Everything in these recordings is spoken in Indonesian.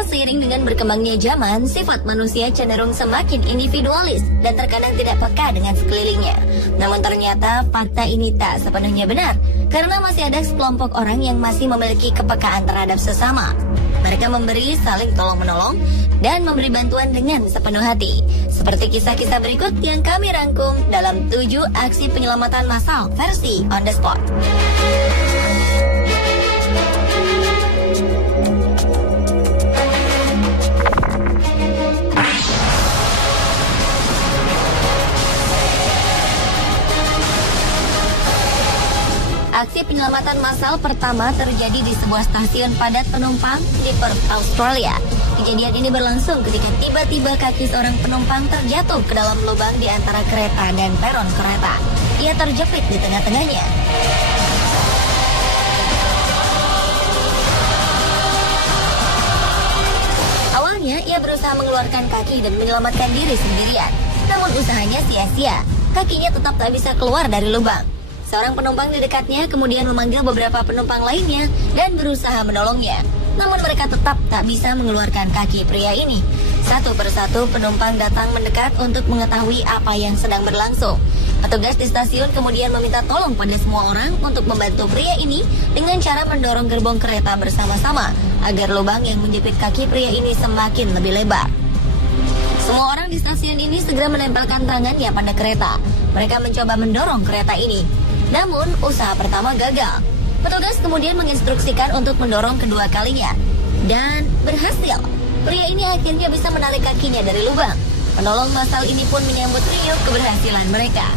Ya, seiring dengan berkembangnya zaman, sifat manusia cenderung semakin individualis dan terkadang tidak peka dengan sekelilingnya. Namun ternyata fakta ini tak sepenuhnya benar, karena masih ada sekelompok orang yang masih memiliki kepekaan terhadap sesama. Mereka memberi saling tolong-menolong dan memberi bantuan dengan sepenuh hati. Seperti kisah-kisah berikut yang kami rangkum dalam 7 aksi penyelamatan massal versi On The Spot. Aksi penyelamatan massal pertama terjadi di sebuah stasiun padat penumpang di Perth, Australia. Kejadian ini berlangsung ketika tiba-tiba kaki seorang penumpang terjatuh ke dalam lubang di antara kereta dan peron kereta. Ia terjepit di tengah-tengahnya. Awalnya ia berusaha mengeluarkan kaki dan menyelamatkan diri sendirian. Namun usahanya sia-sia. Kakinya tetap tak bisa keluar dari lubang. Seorang penumpang di dekatnya kemudian memanggil beberapa penumpang lainnya dan berusaha menolongnya. Namun mereka tetap tak bisa mengeluarkan kaki pria ini. Satu persatu penumpang datang mendekat untuk mengetahui apa yang sedang berlangsung. Petugas di stasiun kemudian meminta tolong pada semua orang untuk membantu pria ini dengan cara mendorong gerbong kereta bersama-sama agar lubang yang menjepit kaki pria ini semakin lebih lebar. Semua orang di stasiun ini segera menempelkan tangannya pada kereta. Mereka mencoba mendorong kereta ini. Namun, usaha pertama gagal. Petugas kemudian menginstruksikan untuk mendorong kedua kalinya. Dan berhasil. Pria ini akhirnya bisa menarik kakinya dari lubang. Penolong massal ini pun menyambut riuh keberhasilan mereka.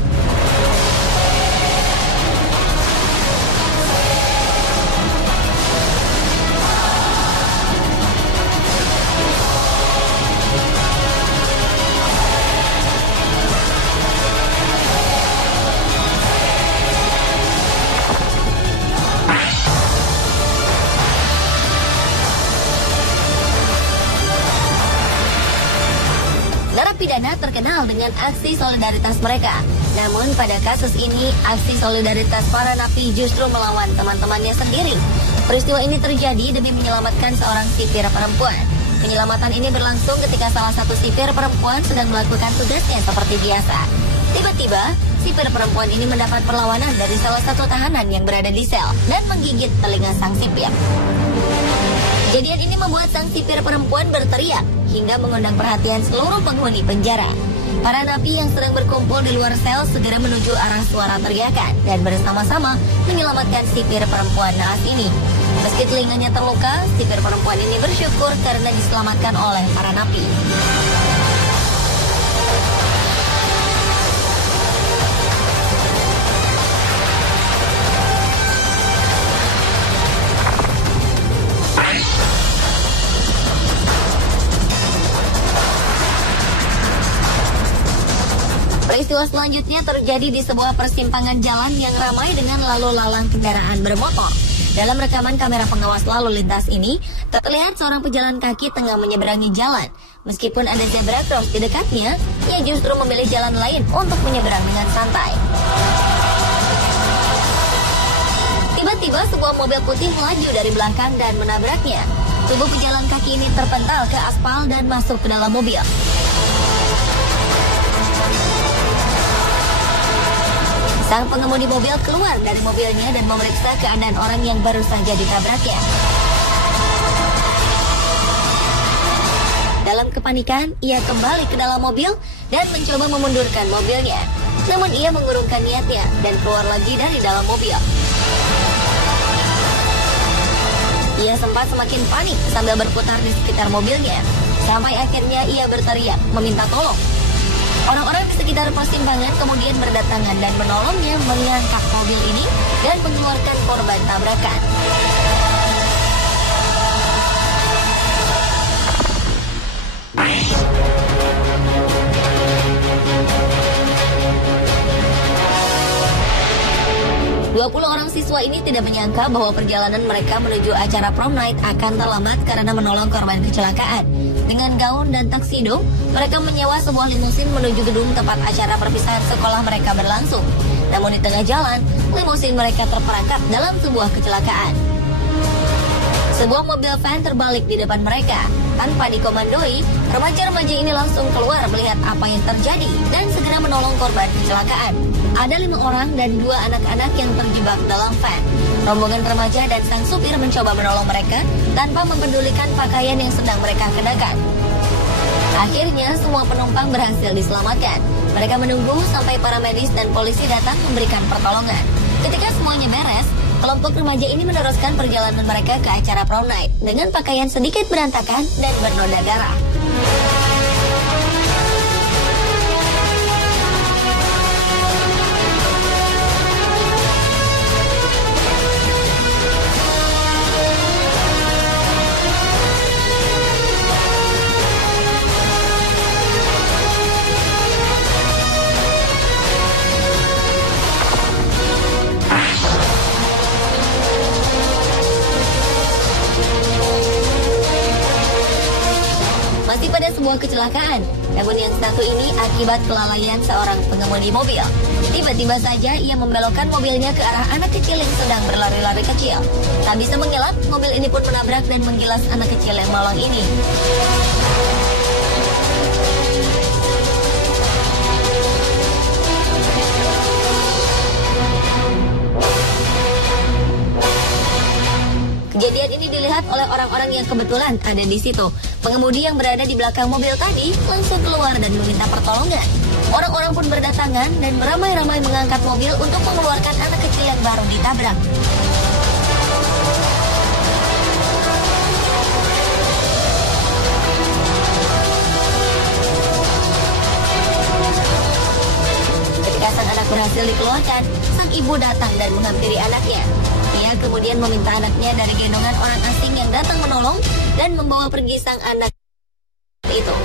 Narapidana terkenal dengan aksi solidaritas mereka. Namun pada kasus ini, aksi solidaritas para napi justru melawan teman-temannya sendiri. Peristiwa ini terjadi demi menyelamatkan seorang sipir perempuan. Penyelamatan ini berlangsung ketika salah satu sipir perempuan sedang melakukan tugasnya seperti biasa. Tiba-tiba, sipir perempuan ini mendapat perlawanan dari salah satu tahanan yang berada di sel dan menggigit telinga sang sipir. Kejadian ini membuat sang sipir perempuan berteriak hingga mengundang perhatian seluruh penghuni penjara. Para napi yang sedang berkumpul di luar sel segera menuju arah suara teriakan dan bersama-sama menyelamatkan sipir perempuan naas ini. Meski telinganya terluka, sipir perempuan ini bersyukur karena diselamatkan oleh para napi. Peristiwa selanjutnya terjadi di sebuah persimpangan jalan yang ramai dengan lalu lalang kendaraan bermotor. Dalam rekaman kamera pengawas lalu lintas ini, terlihat seorang pejalan kaki tengah menyeberangi jalan. Meskipun ada zebra cross di dekatnya, ia justru memilih jalan lain untuk menyeberang dengan santai. Tiba-tiba sebuah mobil putih melaju dari belakang dan menabraknya. Tubuh pejalan kaki ini terpental ke aspal dan masuk ke dalam mobil. Sang pengemudi mobil keluar dari mobilnya dan memeriksa keadaan orang yang baru saja ditabraknya. Dalam kepanikan, ia kembali ke dalam mobil dan mencoba memundurkan mobilnya. Namun ia mengurungkan niatnya dan keluar lagi dari dalam mobil. Ia sempat semakin panik sambil berputar di sekitar mobilnya. Sampai akhirnya ia berteriak meminta tolong. Orang-orang di sekitar persimpangan kemudian berdatangan dan menolongnya mengangkat mobil ini dan mengeluarkan korban tabrakan. Puluh orang siswa ini tidak menyangka bahwa perjalanan mereka menuju acara prom night akan terlambat karena menolong korban kecelakaan. Dengan gaun dan tuxedo, mereka menyewa sebuah limusin menuju gedung tempat acara perpisahan sekolah mereka berlangsung. Namun di tengah jalan, limusin mereka terperangkap dalam sebuah kecelakaan. Sebuah mobil van terbalik di depan mereka. Tanpa dikomandoi, remaja-remaja ini langsung keluar melihat apa yang terjadi dan segera menolong korban kecelakaan. Ada 5 orang dan 2 anak-anak yang terjebak dalam van. Rombongan remaja dan sang supir mencoba menolong mereka tanpa mempedulikan pakaian yang sedang mereka kenakan. Akhirnya, semua penumpang berhasil diselamatkan. Mereka menunggu sampai para medis dan polisi datang memberikan pertolongan. Ketika semuanya beres, kelompok remaja ini meneruskan perjalanan mereka ke acara prom night dengan pakaian sedikit berantakan dan bernoda darah. Masih pada sebuah kecelakaan, namun yang satu ini akibat kelalaian seorang pengemudi mobil. Tiba-tiba saja ia membelokkan mobilnya ke arah anak kecil yang sedang berlari-lari kecil. Tak bisa mengelak, mobil ini pun menabrak dan menggilas anak kecil yang malang ini. Kejadian ini dilihat oleh orang-orang yang kebetulan ada di situ. Pengemudi yang berada di belakang mobil tadi langsung keluar dan meminta pertolongan. Orang-orang pun berdatangan dan beramai-ramai mengangkat mobil untuk mengeluarkan anak kecil yang baru ditabrak. Ketika sang anak berhasil dikeluarkan, sang ibu datang dan menghampiri anaknya. Ia kemudian meminta anaknya dari gendongan orang asing yang datang menolong dan membawa pergi sang anak itu.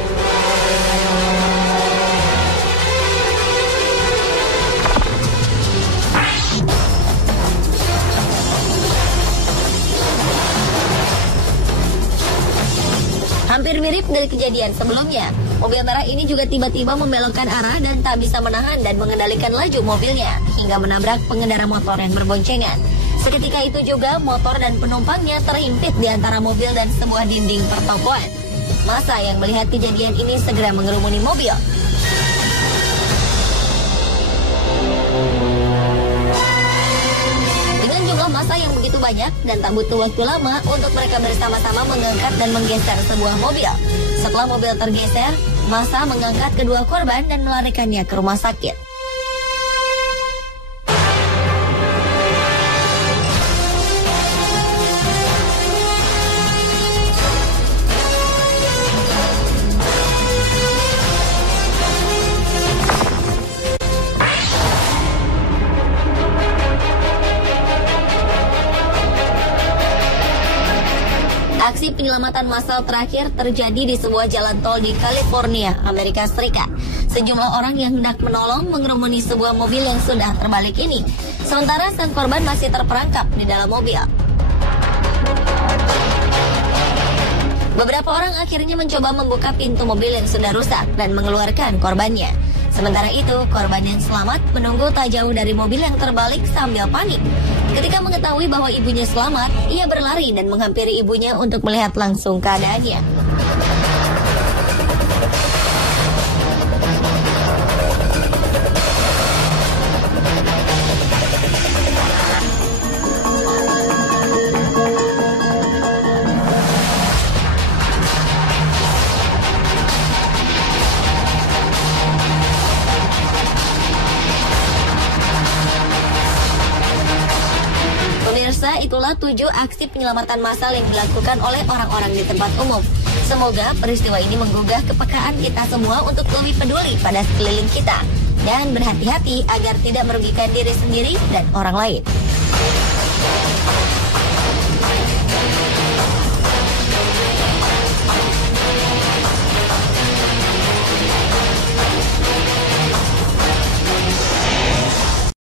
Hampir mirip dari kejadian sebelumnya. Mobil merah ini juga tiba-tiba membelokkan arah dan tak bisa menahan dan mengendalikan laju mobilnya hingga menabrak pengendara motor yang berboncengan. Seketika itu juga motor dan penumpangnya terhimpit di antara mobil dan sebuah dinding pertokoan. Massa yang melihat kejadian ini segera mengerumuni mobil. Dengan jumlah massa yang begitu banyak dan tak butuh waktu lama untuk mereka bersama-sama mengangkat dan menggeser sebuah mobil. Setelah mobil tergeser, massa mengangkat kedua korban dan melarikannya ke rumah sakit. Aksi penyelamatan massal terakhir terjadi di sebuah jalan tol di California, Amerika Serikat. Sejumlah orang yang hendak menolong mengerumuni sebuah mobil yang sudah terbalik ini. Sementara sang korban masih terperangkap di dalam mobil. Beberapa orang akhirnya mencoba membuka pintu mobil yang sudah rusak dan mengeluarkan korbannya. Sementara itu, korban yang selamat menunggu tak jauh dari mobil yang terbalik sambil panik. Ketika mengetahui bahwa ibunya selamat, ia berlari dan menghampiri ibunya untuk melihat langsung keadaannya. Itulah 7 aksi penyelamatan massal yang dilakukan oleh orang-orang di tempat umum. Semoga peristiwa ini menggugah kepekaan kita semua untuk lebih peduli pada sekeliling kita dan berhati-hati agar tidak merugikan diri sendiri dan orang lain.